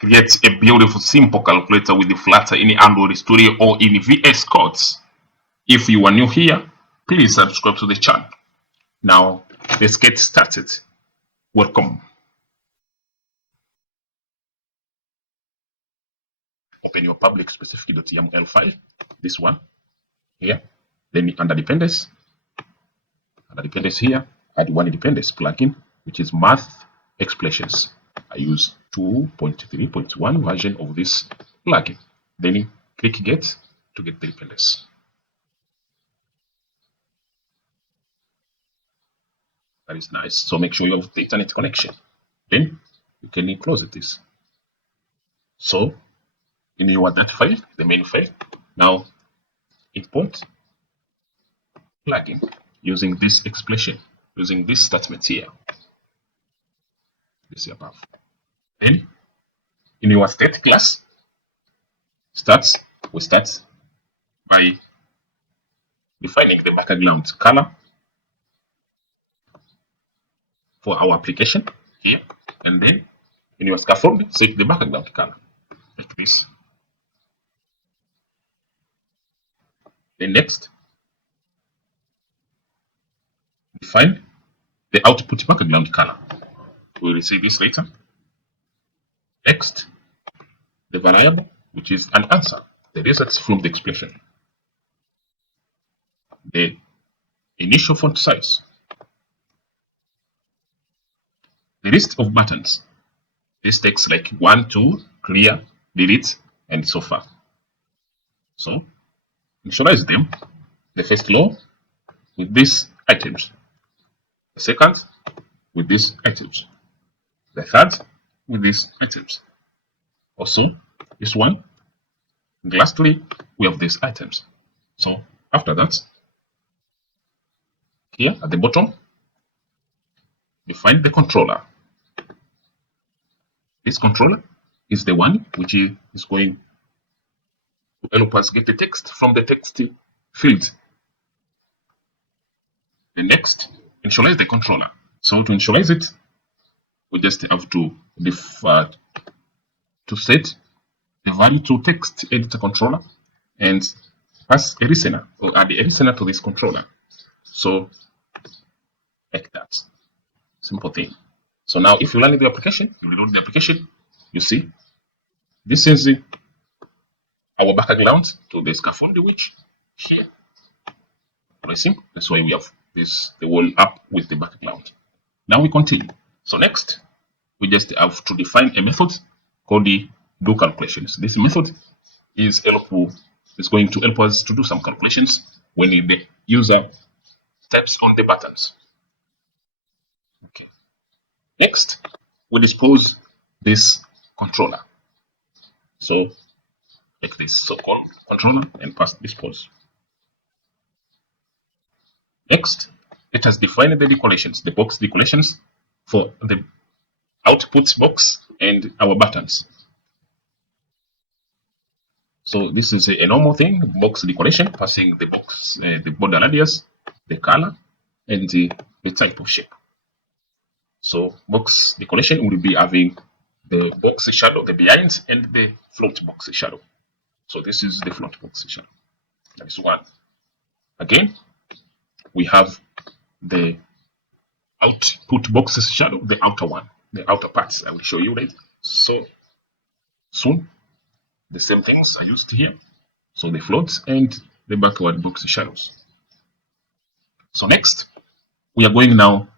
create a beautiful, simple calculator with the Flutter in Android Studio or in VS Codes. If you are new here, please subscribe to the channel. Now, let's get started. Welcome. Open your public specific.yaml file, this one here. Then under dependency here, add one dependency plugin, which is math expressions. I use 2.3.1 version of this plugin. Then click get to get the dependency. That is nice. So make sure you have the internet connection. Then you can close this. So in your that file, the main file, now import plugin using this expression, using this statement here, this above. Then in your state class, we start by defining the background color for our application here, and then in your scaffold, set the background color like this. Then next, define the output background color. We will see this later. Next, the variable, which is an answer, the results from the expression. The initial font size. The list of buttons. This takes like 1, 2, clear, delete, and so far. So initialize them. The first row with these items. The second with these items. The third with these items. Also, this one. And lastly, we have these items. So after that, here at the bottom, define the controller. This controller is the one which is going to help us get the text from the text field. And next, initialize the controller. So to initialize it, we just have to set the value to text editor controller and pass a listener or add a listener to this controller. So like that, simple thing. So now if you run the application, you reload the application, you see this is our background to the scaffold, which here pressing. That's why we have this the whole app with the background. Now we continue. So next, we just have to define a method called the do calculations. This method is going to help us to do some calculations when the user taps on the buttons. Okay. Next, we dispose this controller. So like this, so-called controller, and pass dispose. Next, let us define the decorations, the box decorations for the output box and our buttons. So this is a normal thing, box decoration, passing the box, the border radius, the color, and the type of shape. So box decoration will be having the box shadow, the behind, and the float box shadow. So this is the float box shadow. That is one. Again, we have the output box shadow, the outer one, the outer parts. I will show you later. So soon, the same things are used here. So the floats and the backward box shadows. So next, we are going now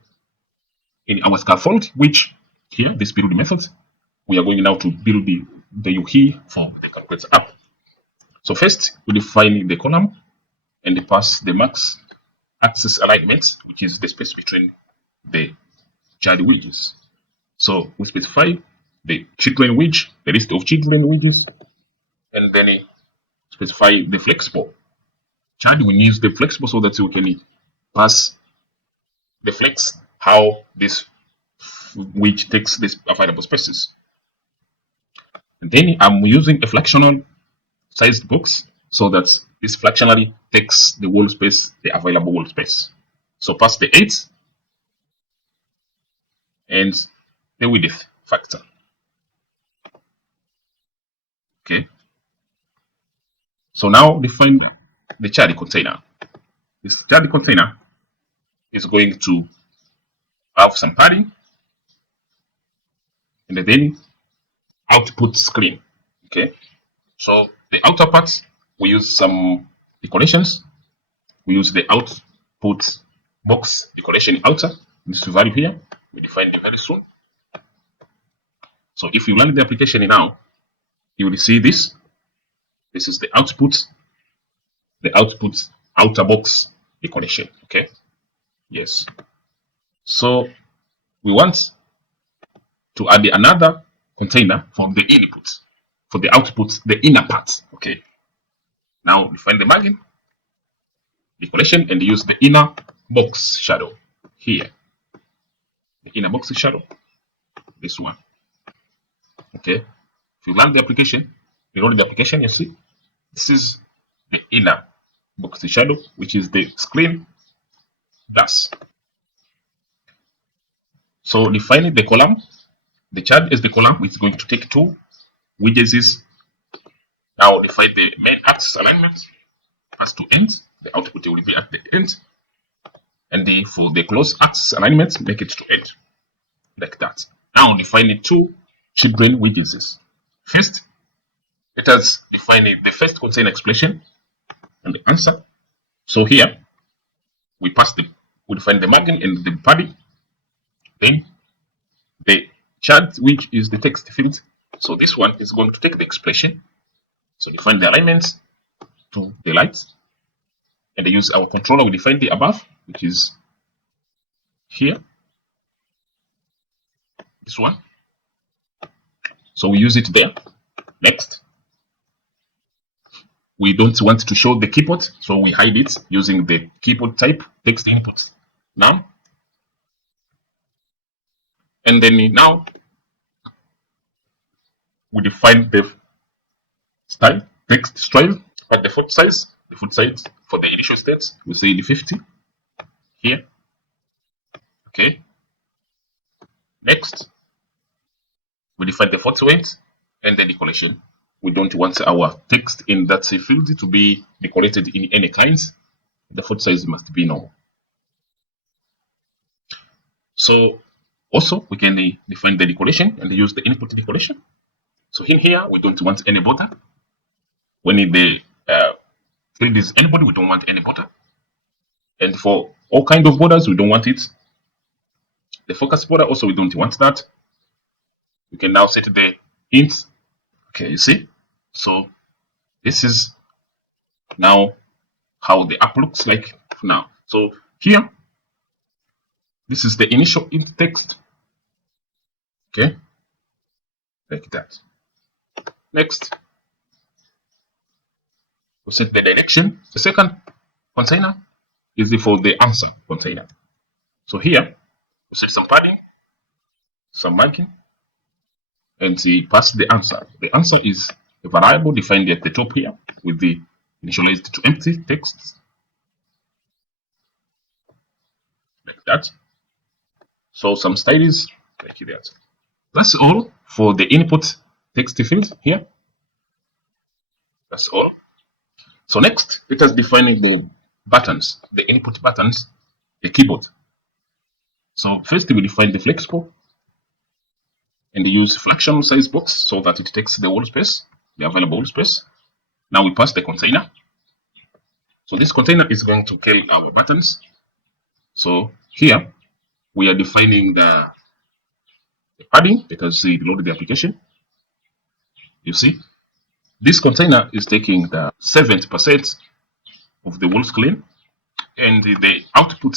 in our scaffold, which here, this build method, we are going now to build the UI for the calculator app. So first, we define the column and pass the max axis alignment, which is the space between the child widgets. So we specify the children widget, the list of children widgets, and then specify the flexible. Child, we use the flexible so that we can pass the flex how this widget takes this available spaces. And then I'm using a fractional sized box so that this fractionally takes the wall space, the available wall space. So pass the 8 and the width factor. Okay. So now define the child container. This child container is going to have some padding and then output screen. Okay. So the outer part, we use some decorations. We use the output box decoration outer. This value here, we define it very soon. So if you run the application now, you will see this. This is the output outer box decoration. Okay. Yes. So we want to add another container from the input for the output, the inner part. Okay. Now define the margin decoration and use the inner box shadow here. The inner box shadow, this one. Okay. If you run the application, you run the application, you see this is the inner box shadow, which is the screen glass. So defining the column, the child is the column, which is going to take two widgets. Now define the main axis alignment as to end. The output will be at the end. And for the close axis alignment, make it to end. Like that. Now define the two children widgets. First, let us define the first container expression and the answer. So here, we define the margin and the padding. Then the chart, which is the text field. So this one is going to take the expression. So define the alignment to the light. And use our controller, we define the above, which is here. This one. So we use it there. Next. We don't want to show the keyboard, so we hide it using the keyboard type text input. Now. And then now we define the style, text style, at the font size. The font size for the initial states, we say the 50 here. Okay. Next, we define the font weight and the decoration. We don't want our text in that field to be decorated in any kinds. The font size must be normal. So also we can define the decoration and use the input decoration. So in here we don't want any border. When the field is anybody, we don't want any border. And for all kind of borders, we don't want it. The focus border also, we don't want that. We can now set the int. Okay, you see? So this is now how the app looks like now. So here, this is the initial int text. Okay, like that. Next, we set the direction. The second container is for the answer container. So here, we set some padding, some margin, and pass the answer. The answer is a variable defined at the top here with the initialized to empty text, like that. So some styles like that. That's all for the input text field here. That's all. So next, let us define the buttons, the input buttons, the keyboard. So first we define the flexible and use fraction size box so that it takes the whole space, the available whole space. Now we pass the container. So this container is going to kill our buttons. So here we are defining the padding because we loaded the application. You see, this container is taking the 70% of the whole screen, and the output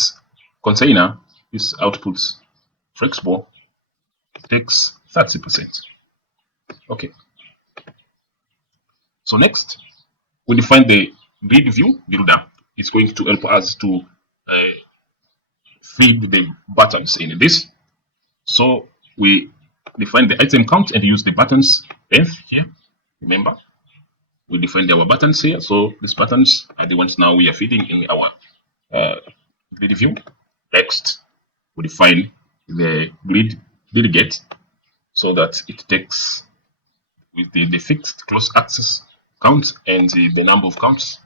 container is output flexible takes 30%. Okay. So next, we define the grid view builder. It's going to help us to feed the buttons in this. So we define the item count and use the buttons length here. Remember, we defined our buttons here. So these buttons are the ones now we are feeding in our grid view. Next, we define the grid delegate so that it takes with the fixed close access count and the number of counts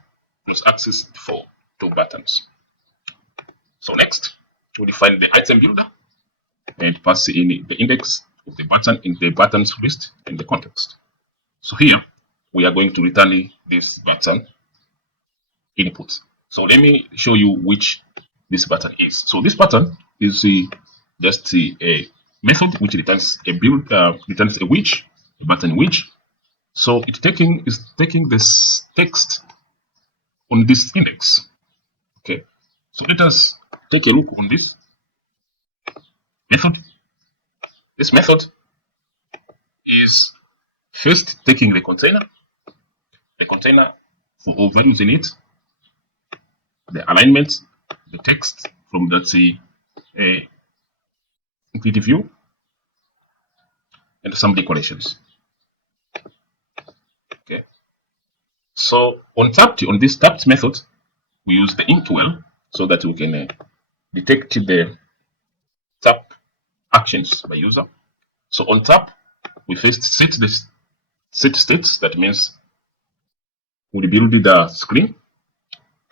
close access for 2 buttons. So next, we define the item builder and pass in the index of the button in the buttons list in the context. So here we are going to return this button input. So let me show you which this button is. So this button is just a method which returns a returns a widget, a button widget. So it's taking this text on this index. Okay, so let us take a look on this method. This method is first taking the container for all values in it, the alignment, the text from that entity view, and some decorations. Okay, so on this tapped method, we use the inkwell so that we can detect the tap actions by user. So on tap, we first set this set states. That means we build the screen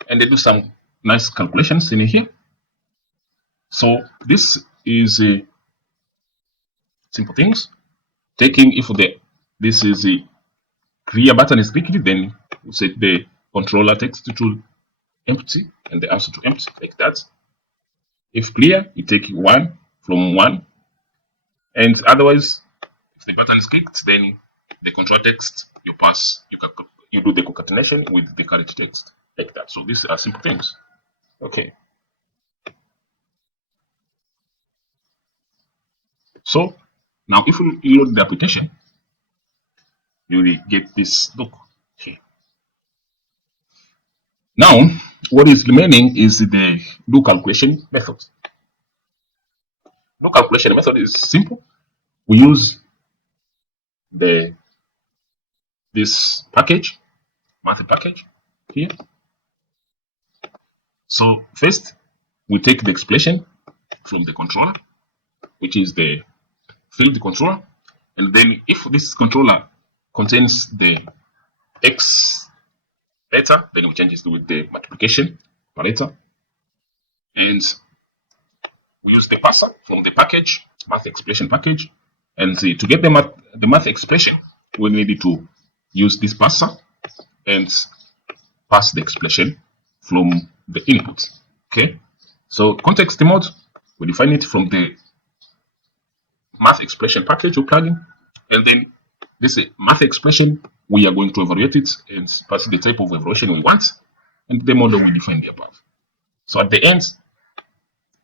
and they do some nice calculations in here. So this is simple things. Taking if this is a clear button is clicked, then we set the controller text to empty and the answer to empty like that. If clear, you take 1 from 1, and otherwise, if the button is clicked, then the control text you pass, you do the concatenation with the current text like that. So these are simple things. Okay. So now if you load the application, you will get this look here. Now, what is remaining is the do calculation method. Do calculation method is simple. We use this package, math package here. So first, we take the expression from the controller, which is the field controller, and then if this controller contains the x letter, then we change it with the multiplication operator, and we use the parser from the package, math expression package, and to get the math expression, we need to use this parser and pass the expression from the input. Okay, so context mode, we define it from the math expression package or plugin, and then this math expression, we are going to evaluate it and pass the type of evaluation we want, and the model we defined above. So at the end,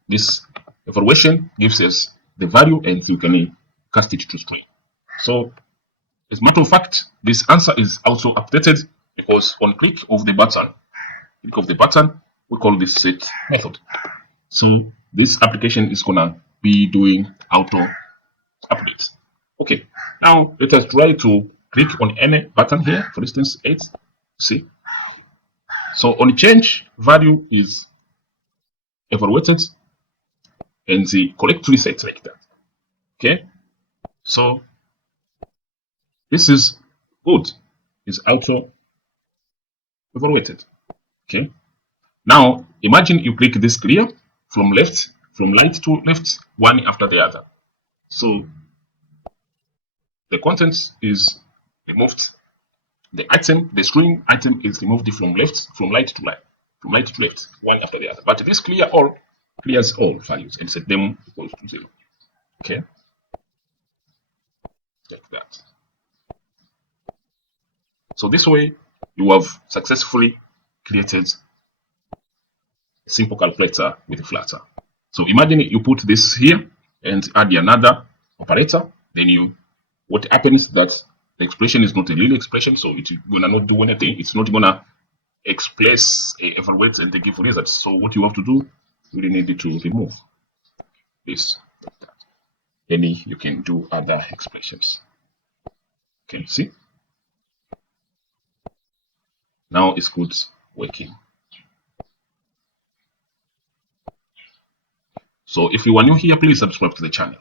this evaluation gives us the value, and you can cast it to string. So as a matter of fact, this answer is also updated because on click of the button, we call this set method. So this application is gonna be doing auto updates. Okay, now let us try to click on any button here, for instance 8. See, so on change, value is evaluated and the correctly set like that. Okay, so this is good, is auto evaluated. Okay, now imagine you click this clear from right to left, one after the other. So the content is removed, the string item is removed from right to left, one after the other. But this clears all values and set them equals to 0. Okay, like that. So this way you have successfully created a simple calculator with Flutter. So imagine you put this here and add another operator, then what happens that the expression is not a real expression, so it's gonna not do anything. It's not gonna express, evaluate, and give results. So what you have to do, you really need to remove this. Then you can do other expressions. Okay, see? Now it's good working. So if you are new here, please subscribe to the channel.